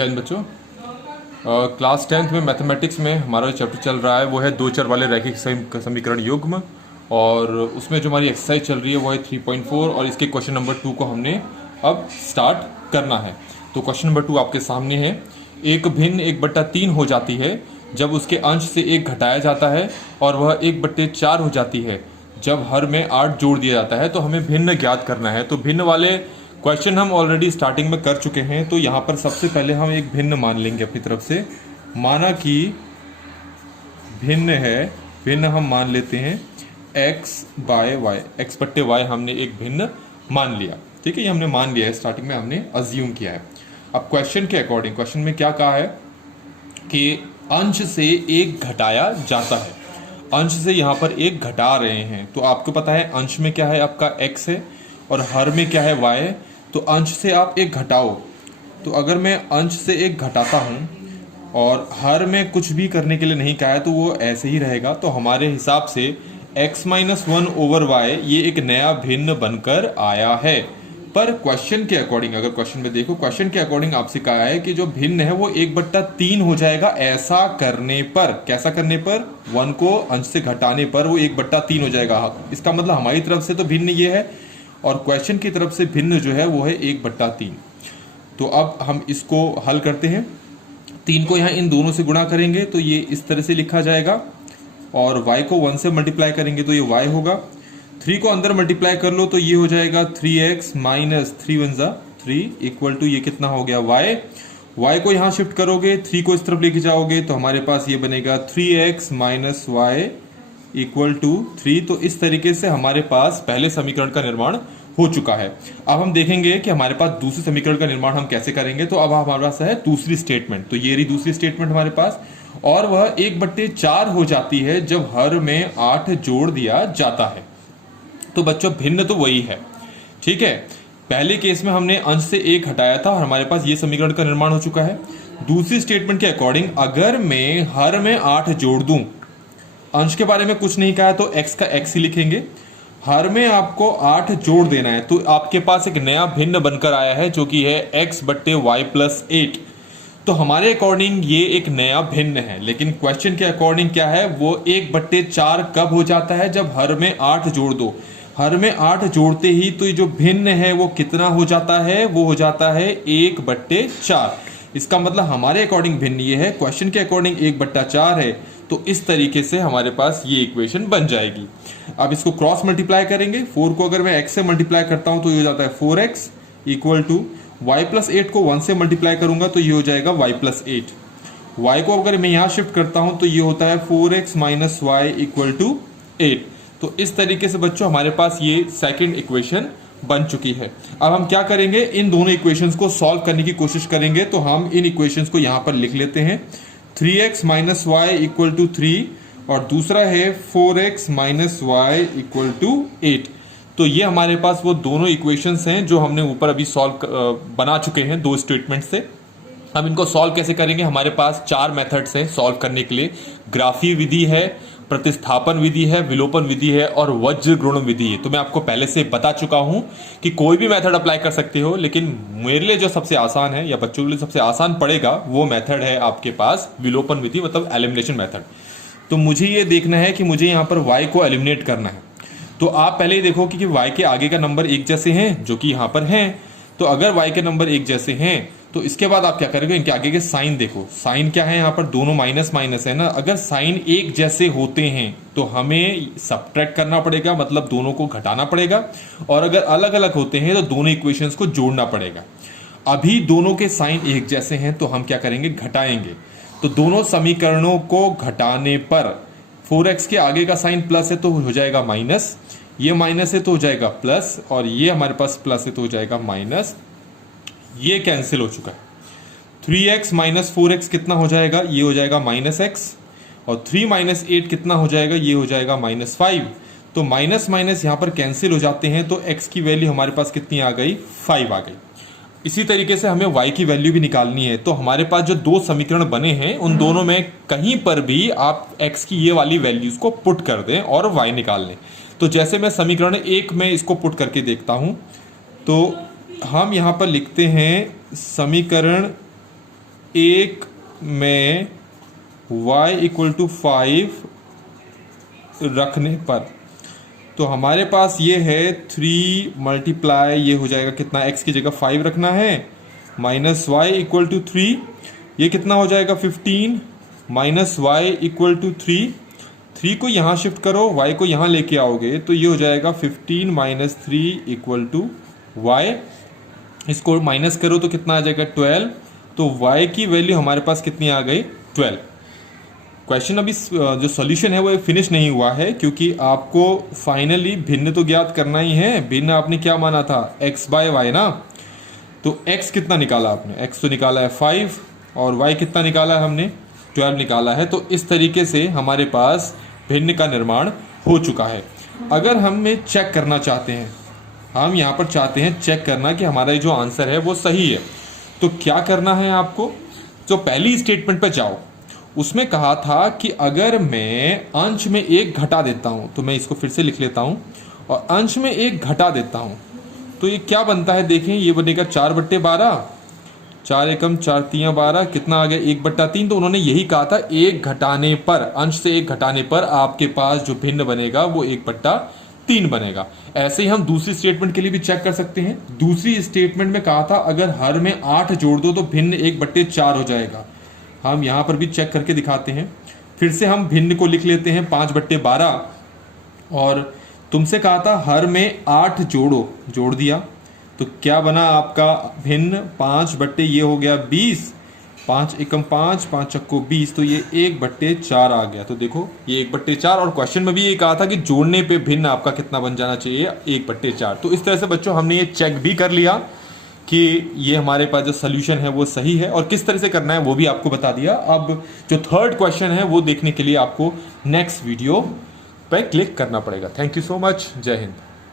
जय हिंद बच्चों। Class 10th में मैथमेटिक्स में हमारा जो चैप्टर चल रहा है वो है दो चर वाले रैखिक समीकरण युग्म, और उसमें जो हमारी एक्सरसाइज चल रही है वो है 3.4 और इसके क्वेश्चन नंबर 2 को हमने अब स्टार्ट करना है। तो क्वेश्चन नंबर 2 आपके सामने है। एक भिन्न 1/3 हो जाती है जब उसके अंश से 1 घटाया जाता है, और वह 1/4 हो जाती है जब हर में 8 जोड़ दिया जाता है। तो हमें भिन्न ज्ञात करना है। तो भिन्न वाले क्वेश्चन हम ऑलरेडी स्टार्टिंग में कर चुके हैं। तो यहाँ पर सबसे पहले हम एक भिन्न मान लेंगे अपनी तरफ से। माना कि भिन्न है, भिन्न हम मान लेते हैं x/y, x/y हमने एक भिन्न मान लिया। ठीक है, ये हमने मान लिया है, स्टार्टिंग में हमने अज्यूम किया है। अब क्वेश्चन के अकॉर्डिंग, क्वेश्चन में क्या कहा है कि अंश से 1 घटाया जाता है। अंश से यहाँ पर 1 घटा रहे हैं। तो आपको पता है अंश में क्या है, आपका x है, और हर में क्या है, y है। तो अंश से आप 1 घटाओ। तो अगर मैं अंश से 1 घटाता हूँ और हर में कुछ भी करने के लिए नहीं कहा है तो वो ऐसे ही रहेगा। तो हमारे हिसाब से x-1/y ये एक नया भिन्न बनकर आया है। पर क्वेश्चन के अकॉर्डिंग, अगर क्वेश्चन में देखो, क्वेश्चन के अकॉर्डिंग आपसे कहा है कि जो भिन्न है वो 1/3 हो जाएगा। ऐसा करने पर, कैसा करने पर, 1 को अंश से घटाने पर वो 1/3 हो जाएगा। इसका मतलब हमारी तरफ से तो भिन्न ये है और क्वेश्चन की तरफ से भिन्न जो है वो है 1/3। तो अब हम इसको हल करते हैं। 3 को यहाँ इन दोनों से गुणा करेंगे तो ये इस तरह से लिखा जाएगा, और y को 1 से मल्टीप्लाई करेंगे तो ये y होगा। 3 को अंदर मल्टीप्लाई कर लो तो ये हो जाएगा 3x माइनस 3 इक्वल टू ये कितना हो गया, y को यहाँ शिफ्ट करोगे, 3 को इस तरफ लेके जाओगे तो हमारे पास ये बनेगा 3x minus y equal to 3। तो इस तरीके से हमारे पास पहले समीकरण का निर्माण हो चुका है। अब हम देखेंगे कि हमारे पास दूसरे समीकरण का निर्माण हम कैसे करेंगे। तो अब हमारे पास है दूसरी स्टेटमेंट। तो ये रही दूसरी स्टेटमेंट हमारे पास, और वह 1/4 हो जाती है जब हर में 8 जोड़ दिया जाता है। तो बच्चों भिन्न तो वही है, ठीक है। पहले केस में हमने अंश से 1 हटाया था और हमारे पास ये समीकरण का निर्माण हो चुका है। दूसरी स्टेटमेंट के अकॉर्डिंग अगर मैं हर में 8 जोड़ दूं, अंश के बारे में कुछ नहीं कहा है तो x का x ही लिखेंगे, हर में आपको 8 जोड़ देना है। तो आपके पास एक नया भिन्न बनकर आया है जो कि है x/y+8। तो हमारे अकॉर्डिंग ये एक नया भिन्न है। लेकिन क्वेश्चन के अकॉर्डिंग क्या है, वो 1/4 कब हो जाता है, जब हर में 8 जोड़ दो। हर में 8 जोड़ते ही तो ये जो भिन्न है वो कितना हो जाता है, वो हो जाता है 1/4। इसका मतलब हमारे अकॉर्डिंग भिन्न ये है, क्वेश्चन के अकॉर्डिंग 1/4 है। तो इस तरीके से हमारे पास ये इक्वेशन बन जाएगी। अब इसको क्रॉस मल्टीप्लाई करेंगे। 4 को अगर मैं x से मल्टीप्लाई करता हूं तो ये हो जाता है 4x इक्वल टू y+8 को 1 से मल्टीप्लाई करूंगा तो ये हो जाएगा y+8। y को अगर मैं यहां शिफ्ट करता हूं तो ये होता है 4x minus y equal to 8। तो इस तरीके से बच्चों हमारे पास ये सेकेंड इक्वेशन बन चुकी है। अब हम क्या करेंगे, इन दोनों इक्वेशंस को सॉल्व करने की कोशिश करेंगे। तो हम इन इक्वेशंस को यहां पर लिख लेते हैं। 3x minus y equal to 3 और दूसरा है 4x minus y equal to 8। तो ये हमारे पास वो दोनों इक्वेशंस हैं जो हमने ऊपर अभी सॉल्व बना चुके हैं दो स्टेटमेंट से। अब इनको सॉल्व कैसे करेंगे, हमारे पास 4 मेथड्स हैं सॉल्व करने के लिए। ग्राफीय विधि है, प्रतिस्थापन विधि है, विलोपन विधि है और वज्र गुण विधि है। तो मैं आपको पहले से बता चुका हूं कि कोई भी मेथड अप्लाई कर सकते हो, लेकिन मेरे लिए जो सबसे आसान है या बच्चों के लिए सबसे आसान पड़ेगा वो मेथड है आपके पास विलोपन विधि, मतलब एलिमिनेशन मेथड। तो मुझे ये देखना है कि मुझे यहाँ पर y को एलिमिनेट करना है। तो आप पहले ही देखो कि y के आगे का नंबर 1 जैसे हैं, जो कि यहाँ पर हैं। तो अगर y के नंबर 1 जैसे हैं तो इसके बाद आप क्या करोगे, इनके आगे के साइन देखो। साइन क्या है, यहाँ पर दोनों माइनस माइनस है ना। अगर साइन 1 जैसे होते हैं तो हमें सब्ट्रैक्ट करना पड़ेगा, मतलब दोनों को घटाना पड़ेगा। और अगर अलग अलग होते हैं तो दोनों इक्वेशंस को जोड़ना पड़ेगा। अभी दोनों के साइन 1 जैसे हैं तो हम क्या करेंगे, घटाएंगे। तो दोनों समीकरणों को घटाने पर 4x के आगे का साइन प्लस है तो हो जाएगा माइनस, ये माइनस है तो हो जाएगा प्लस, और ये हमारे पास प्लस है तो हो जाएगा माइनस। ये कैंसिल हो चुका है। 3x माइनस 4x कितना हो जाएगा, ये हो जाएगा -x, और 3 माइनस 8 कितना हो जाएगा, ये हो जाएगा -5। तो माइनस माइनस यहाँ पर कैंसिल हो जाते हैं तो x की वैल्यू हमारे पास कितनी आ गई, 5 आ गई। इसी तरीके से हमें y की वैल्यू भी निकालनी है। तो हमारे पास जो दो समीकरण बने हैं उन दोनों में कहीं पर भी आप x की ये वाली वैल्यूज को पुट कर दें और y निकाल लें। तो जैसे मैं समीकरण 1 में इसको पुट करके देखता हूं, तो हम यहाँ पर लिखते हैं समीकरण एक में y इक्वल टू 5 रखने पर, तो हमारे पास ये है 3 मल्टीप्लाई, ये हो जाएगा कितना, x की जगह 5 रखना है, माइनस वाई इक्वल टू 3, ये कितना हो जाएगा 15, माइनस वाई इक्वल टू 3 को यहाँ शिफ्ट करो, y को यहाँ लेके आओगे तो ये हो जाएगा 15 माइनस 3 इक्वल टू वाई, इसको माइनस करो तो कितना आ जाएगा 12, तो y की वैल्यू हमारे पास कितनी आ गई 12। क्वेश्चन अभी जो सॉल्यूशन है वो फिनिश नहीं हुआ है, क्योंकि आपको फाइनली भिन्न तो ज्ञात करना ही है। भिन्न आपने क्या माना था, x बाय वाई ना, तो x कितना निकाला आपने, x तो निकाला है 5 और y कितना निकाला है हमने 12 निकाला है। तो इस तरीके से हमारे पास भिन्न का निर्माण हो चुका है। अगर हमें चेक करना चाहते हैं, हम यहाँ पर चाहते हैं चेक करना कि हमारा जो आंसर है वो सही है, तो क्या करना है आपको, जो पहली स्टेटमेंट पे जाओ, उसमें कहा था कि अगर मैं अंश में 1 घटा देता हूं, तो मैं इसको फिर से लिख लेता हूं, और अंश में 1 घटा देता हूं तो ये क्या बनता है, देखें ये बनेगा 4/12, 4 एकम 4 तियां 12, कितना आ गया 1/3। तो उन्होंने यही कहा था 1 घटाने पर, अंश से 1 घटाने पर आपके पास जो भिन्न बनेगा वो 1/3 बनेगा। ऐसे ही हम दूसरी स्टेटमेंट के लिए भी चेक कर सकते हैं। दूसरी स्टेटमेंट में कहा था अगर हर में 8 जोड़ दो तो भिन्न 1/4 हो जाएगा। हम यहां पर भी चेक करके दिखाते हैं। फिर से हम भिन्न को लिख लेते हैं 5/12, और तुमसे कहा था हर में 8 जोड़ो, जोड़ दिया तो क्या बना आपका भिन्न 5 ये हो गया 20, 5 एकम 5, 5 चक्को 20, तो ये 1/4 आ गया। तो देखो ये 1/4, और क्वेश्चन में भी ये कहा था कि जोड़ने पे भिन्न आपका कितना बन जाना चाहिए 1/4। तो इस तरह से बच्चों हमने ये चेक भी कर लिया कि ये हमारे पास जो सोल्यूशन है वो सही है, और किस तरह से करना है वो भी आपको बता दिया। अब जो थर्ड क्वेश्चन है वो देखने के लिए आपको नेक्स्ट वीडियो पे क्लिक करना पड़ेगा। थैंक यू सो मच, जय हिंद।